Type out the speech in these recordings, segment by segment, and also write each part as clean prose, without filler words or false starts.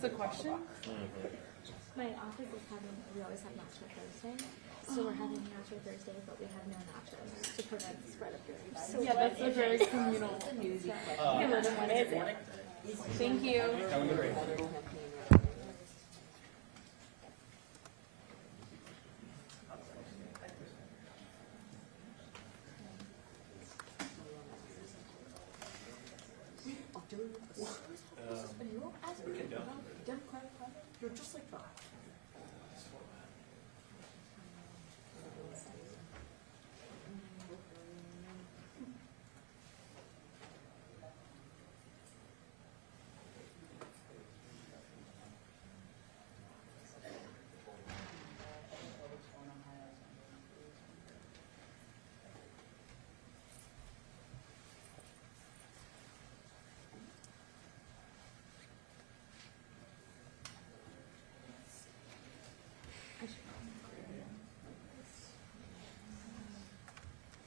the question? My office is having, we always have Nacho Thursday, so we're having Nacho Thursday, but we have no nachos to prevent the spread of food. So Yeah, that's a very communal. What is it? Thank you. You're just like that.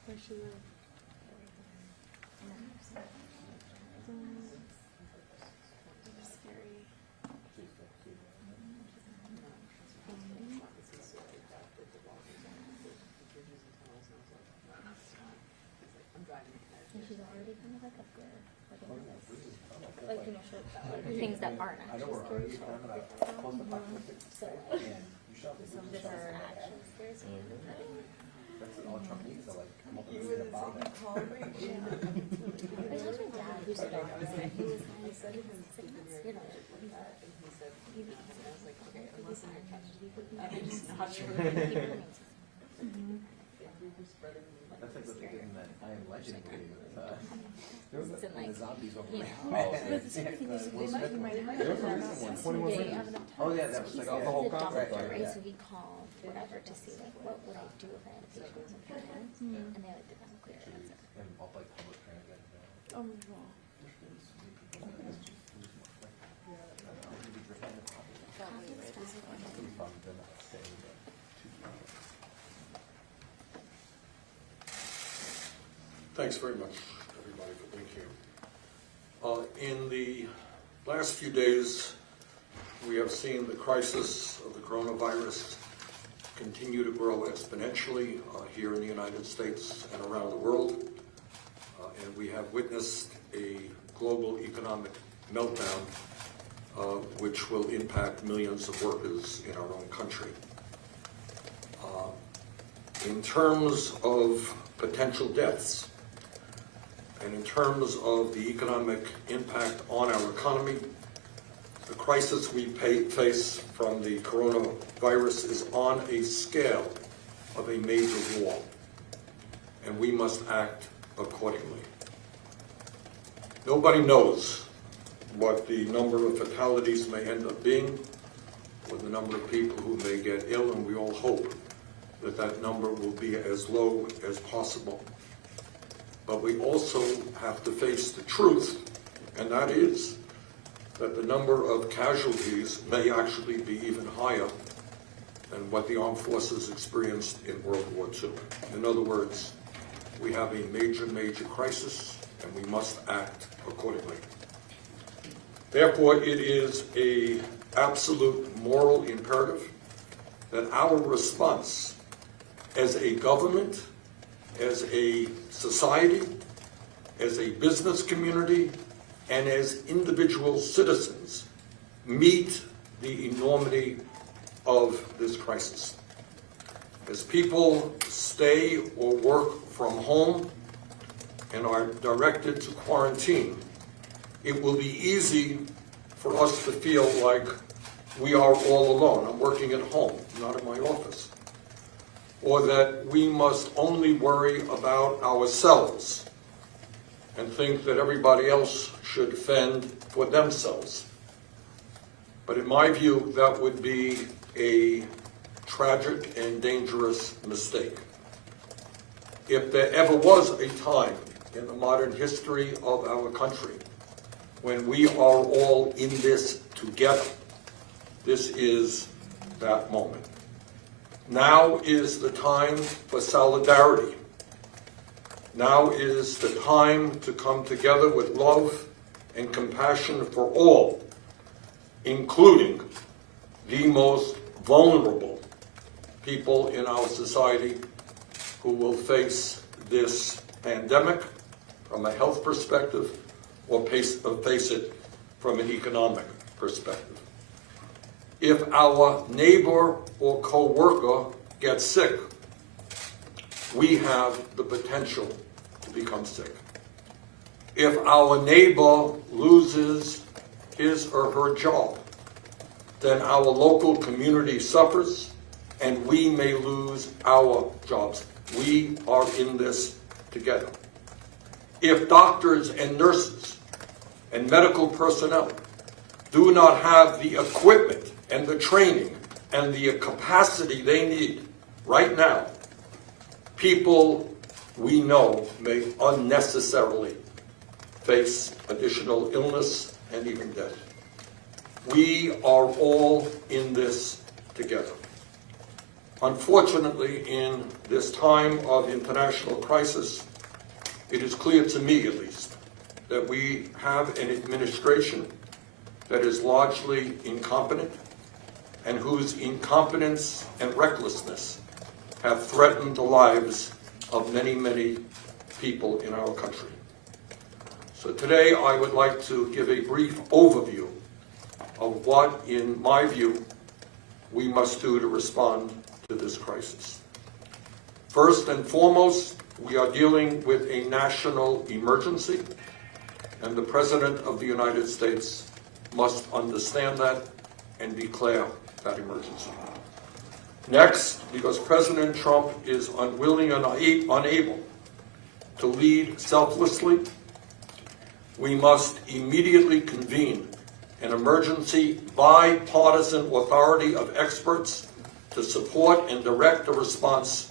Where she live? Scary. And she's already kind of like up there, like in this, like things that aren't actually scary. So this her actually scares me. I told my dad who's a dog, and he was like, you know, That's like the thing that I Am Legend movie with, there was It's in, like, the zombies over you there. know. But the scary thing is, Will they might, Smith you might one. have There was a that. recent one, That's 21 the Seconds. day you have enough Oh time. yeah, that was He's like the the whole doctor, concept. right? Yeah. So he called whatever to see like what would I do if I had a patient with some cancer, and they like did them clear cancer. And all like public transit. Oh, wow. Thanks very much, everybody, for being here. In the last few days, we have seen the crisis of the coronavirus continue to grow exponentially here in the United States and around the world. And we have witnessed a global economic meltdown, which will impact millions of workers in our own country. In terms of potential deaths, and in terms of the economic impact on our economy, the crisis we face from the coronavirus is on a scale of a major war, and we must act accordingly. Nobody knows what the number of fatalities may end up being, or the number of people who may get ill, and we all hope that that number will be as low as possible. But we also have to face the truth, and that is that the number of casualties may actually be even higher than what the armed forces experienced in World War II. In other words, we have a major, major crisis, and we must act accordingly. Therefore, it is an absolute moral imperative that our response as a government, as a society, as a business community, and as individual citizens meet the enormity of this crisis. As people stay or work from home and are directed to quarantine, it will be easy for us to feel like we are all alone. I'm working at home, not in my office. Or that we must only worry about ourselves and think that everybody else should fend for themselves. But in my view, that would be a tragic and dangerous mistake. If there ever was a time in the modern history of our country when we are all in this together, this is that moment. Now is the time for solidarity. Now is the time to come together with love and compassion for all, including the most vulnerable people in our society who will face this pandemic from a health perspective or face it from an economic perspective. If our neighbor or co-worker gets sick, we have the potential to become sick. If our neighbor loses his or her job, then our local community suffers and we may lose our jobs. We are in this together. If doctors and nurses and medical personnel do not have the equipment and the training and the capacity they need right now, people we know may unnecessarily face additional illness and even death. We are all in this together. Unfortunately, in this time of international crisis, it is clear to me, at least, that we have an administration that is largely incompetent and whose incompetence and recklessness have threatened the lives of many, many people in our country. So today I would like to give a brief overview of what, in my view, we must do to respond to this crisis. First and foremost, we are dealing with a national emergency, and the President of the United States must understand that and declare that emergency. Next, because President Trump is unwilling and unable to lead selflessly, we must immediately convene an emergency bipartisan authority of experts to support and direct a response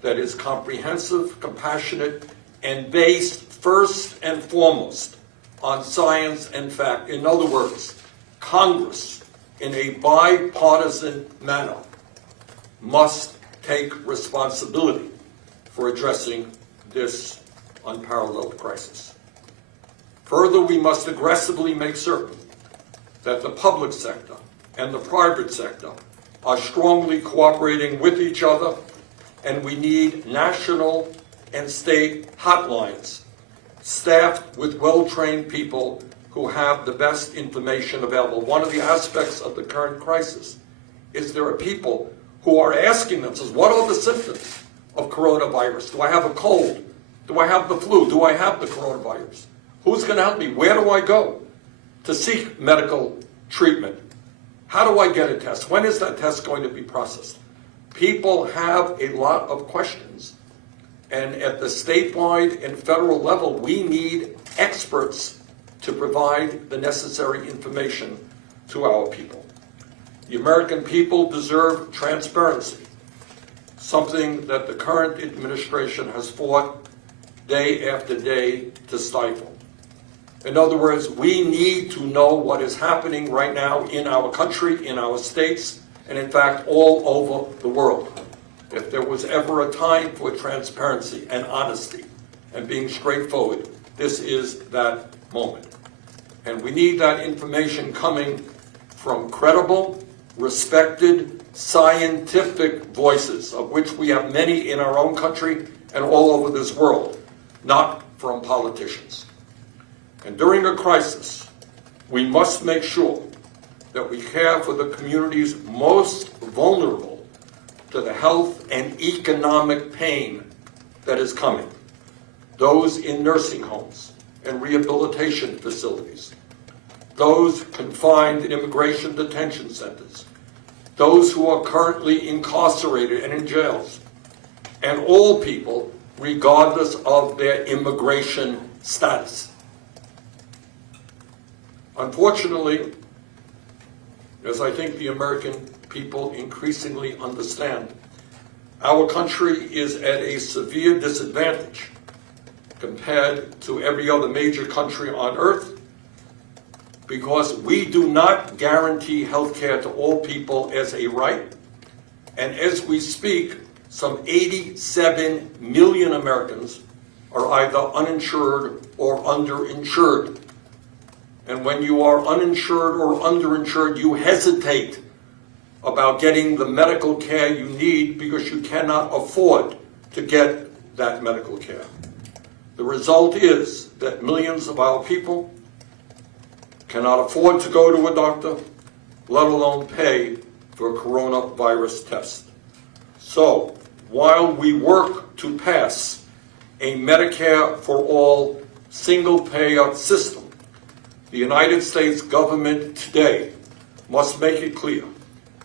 that is comprehensive, compassionate, and based first and foremost on science and fact. In other words, Congress, in a bipartisan manner, must take responsibility for addressing this unparalleled crisis. Further, we must aggressively make certain that the public sector and the private sector are strongly cooperating with each other, and we need national and state hotlines staffed with well-trained people who have the best information available. One of the aspects of the current crisis is there are people who are asking themselves, what are the symptoms of coronavirus? Do I have a cold? Do I have the flu? Do I have the coronavirus? Who's going to help me? Where do I go to seek medical treatment? How do I get a test? When is that test going to be processed? People have a lot of questions. And at the statewide and federal level, we need experts to provide the necessary information to our people. The American people deserve transparency, something that the current administration has fought day after day to stifle. In other words, we need to know what is happening right now in our country, in our states, and in fact, all over the world. If there was ever a time for transparency and honesty and being straightforward, this is that moment. And we need that information coming from credible, respected, scientific voices, of which we have many in our own country and all over this world, not from politicians. And during a crisis, we must make sure that we care for the communities most vulnerable to the health and economic pain that is coming. Those in nursing homes and rehabilitation facilities, those confined in immigration detention centers, those who are currently incarcerated and in jails, and all people regardless of their immigration status. Unfortunately, as I think the American people increasingly understand, our country is at a severe disadvantage compared to every other major country on earth because we do not guarantee health care to all people as a right. And as we speak, some 87 million Americans are either uninsured or underinsured. And when you are uninsured or underinsured, you hesitate about getting the medical care you need because you cannot afford to get that medical care. The result is that millions of our people cannot afford to go to a doctor, let alone pay for a coronavirus test. So, while we work to pass a Medicare for all single-payer system, the United States government today must make it clear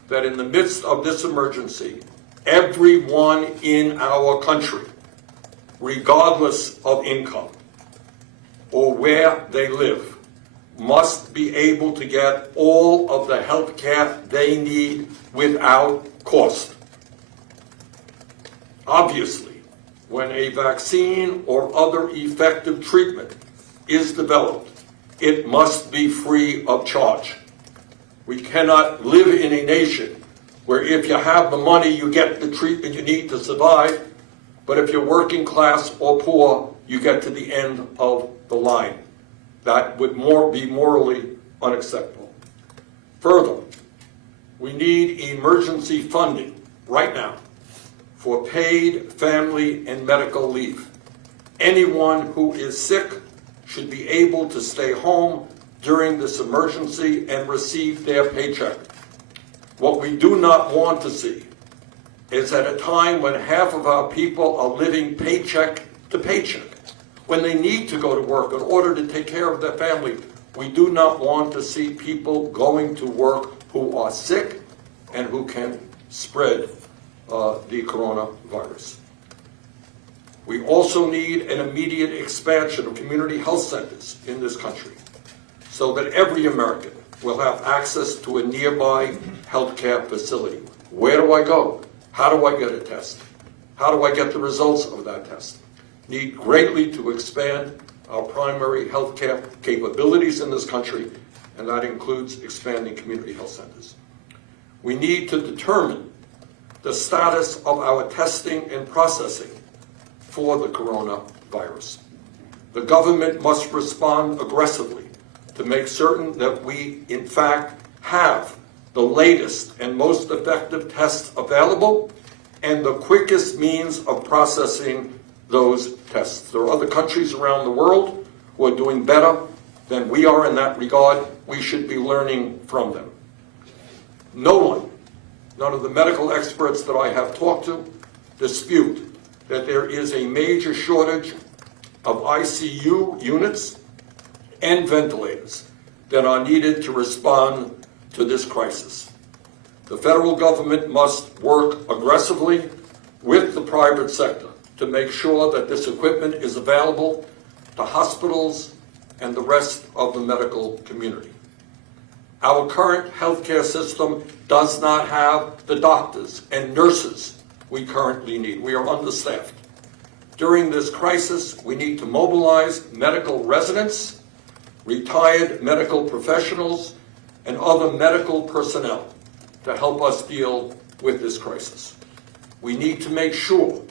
that in the midst of this emergency, everyone in our country, regardless of income or where they live, must be able to get all of the health care they need without cost. Obviously, when a vaccine or other effective treatment is developed, it must be free of charge. We cannot live in a nation where if you have the money, you get the treatment you need to survive, but if you're working class or poor, you get to the end of the line. That would be morally unacceptable. Further, we need emergency funding right now for paid family and medical leave. Anyone who is sick should be able to stay home during this emergency and receive their paycheck. What we do not want to see is at a time when half of our people are living paycheck to paycheck, when they need to go to work in order to take care of their family. We do not want to see people going to work who are sick and who can spread the coronavirus. We also need an immediate expansion of community health centers in this country so that every American will have access to a nearby healthcare facility. Where do I go? How do I get a test? How do I get the results of that test? Need greatly to expand our primary healthcare capabilities in this country, and that includes expanding community health centers. We need to determine the status of our testing and processing for the coronavirus. The government must respond aggressively to make certain that we, in fact, have the latest and most effective tests available and the quickest means of processing those tests. There are other countries around the world who are doing better than we are in that regard. We should be learning from them. None of the medical experts that I have talked to dispute that there is a major shortage of ICU units and ventilators that are needed to respond to this crisis. The federal government must work aggressively with the private sector to make sure that this equipment is available to hospitals and the rest of the medical community. Our current healthcare system does not have the doctors and nurses we currently need. We are understaffed. During this crisis, we need to mobilize medical residents, retired medical professionals, and other medical personnel to help us deal with this crisis. We need to make sure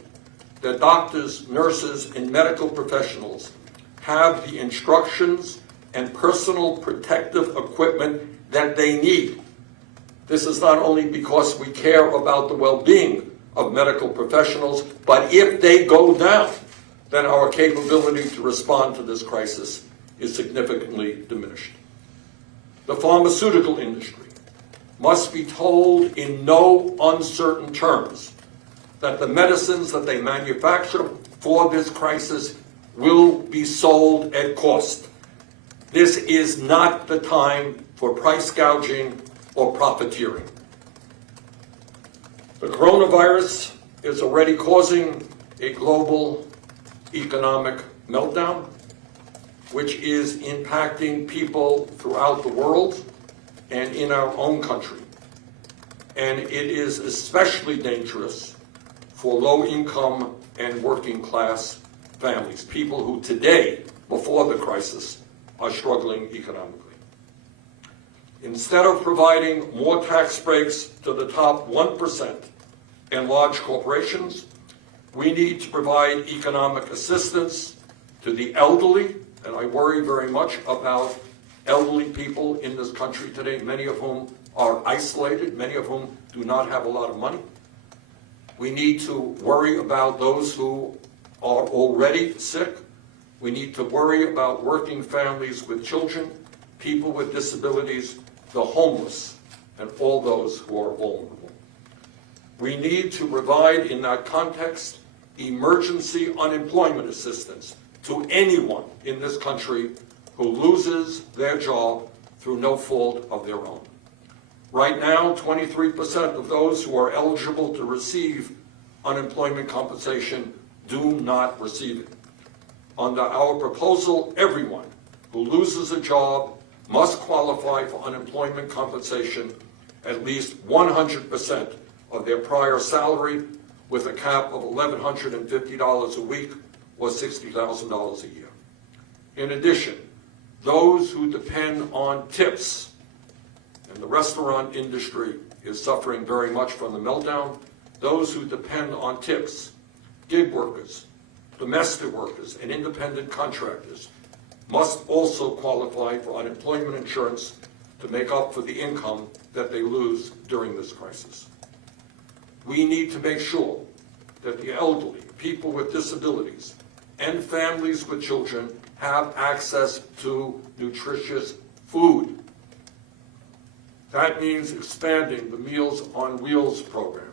that doctors, nurses, and medical professionals have the instructions and personal protective equipment that they need. This is not only because we care about the well-being of medical professionals, but if they go down, then our capability to respond to this crisis is significantly diminished. The pharmaceutical industry must be told in no uncertain terms that the medicines that they manufacture for this crisis will be sold at cost. This is not the time for price gouging or profiteering. The coronavirus is already causing a global economic meltdown, which is impacting people throughout the world and in our own country. And it is especially dangerous for low-income and working-class families, people who today, before the crisis, are struggling economically. Instead of providing more tax breaks to the top 1% and large corporations, we need to provide economic assistance to the elderly, and I worry very much about elderly people in this country today, many of whom are isolated, many of whom do not have a lot of money. We need to worry about those who are already sick. We need to worry about working families with children, people with disabilities, the homeless, and all those who are vulnerable. We need to provide, in that context, emergency unemployment assistance to anyone in this country who loses their job through no fault of their own. Right now, 23% of those who are eligible to receive unemployment compensation do not receive it. Under our proposal, everyone who loses a job must qualify for unemployment compensation at least 100% of their prior salary, with a cap of $1,150 a week or $60,000 a year. In addition, those who depend on tips, and the restaurant industry is suffering very much from the meltdown, those who depend on tips, gig workers, domestic workers, and independent contractors must also qualify for unemployment insurance to make up for the income that they lose during this crisis. We need to make sure that the elderly, people with disabilities, and families with children have access to nutritious food. That means expanding the Meals on Wheels program.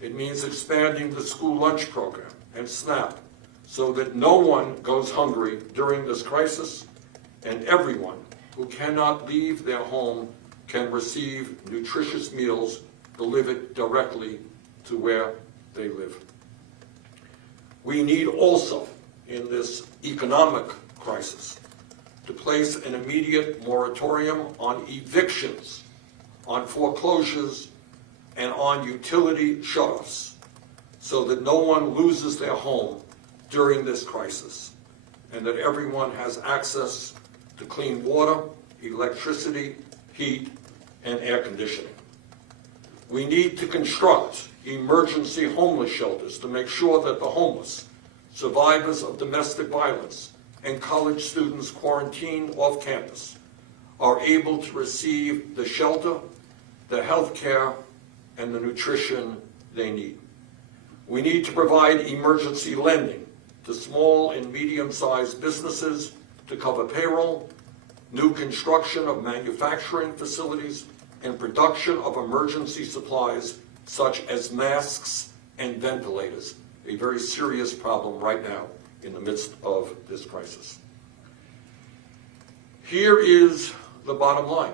It means expanding the school lunch program and SNAP so that no one goes hungry during this crisis, and everyone who cannot leave their home can receive nutritious meals delivered directly to where they live. We need also, in this economic crisis, to place an immediate moratorium on evictions, on foreclosures, and on utility shutoffs, so that no one loses their home during this crisis, and that everyone has access to clean water, electricity, heat, and air conditioning. We need to construct emergency homeless shelters to make sure that the homeless, survivors of domestic violence, and college students quarantined off campus are able to receive the shelter, the health care, and the nutrition they need. We need to provide emergency lending to small and medium-sized businesses to cover payroll, new construction of manufacturing facilities, and production of emergency supplies such as masks and ventilators, a very serious problem right now in the midst of this crisis. Here is the bottom line,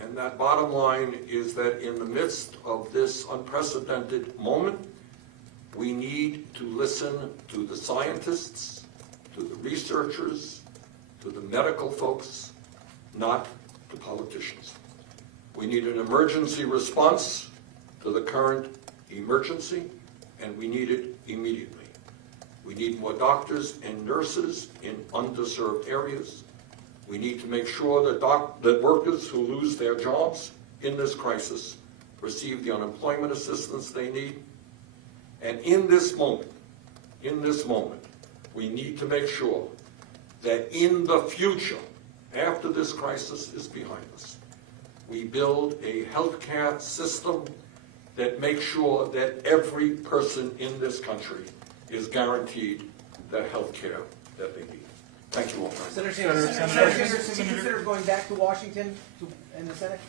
and that bottom line is that in the midst of this unprecedented moment, we need to listen to the scientists, to the researchers, to the medical folks, not to politicians. We need an emergency response to the current emergency, and we need it immediately. We need more doctors and nurses in underserved areas. We need to make sure that workers who lose their jobs in this crisis receive the unemployment assistance they need. And in this moment, we need to make sure that in the future, after this crisis is behind us, we build a healthcare system that makes sure that every person in this country is guaranteed the health care that they need. Thank you all. Senator Sanders, would you consider going back to Washington in the Senate?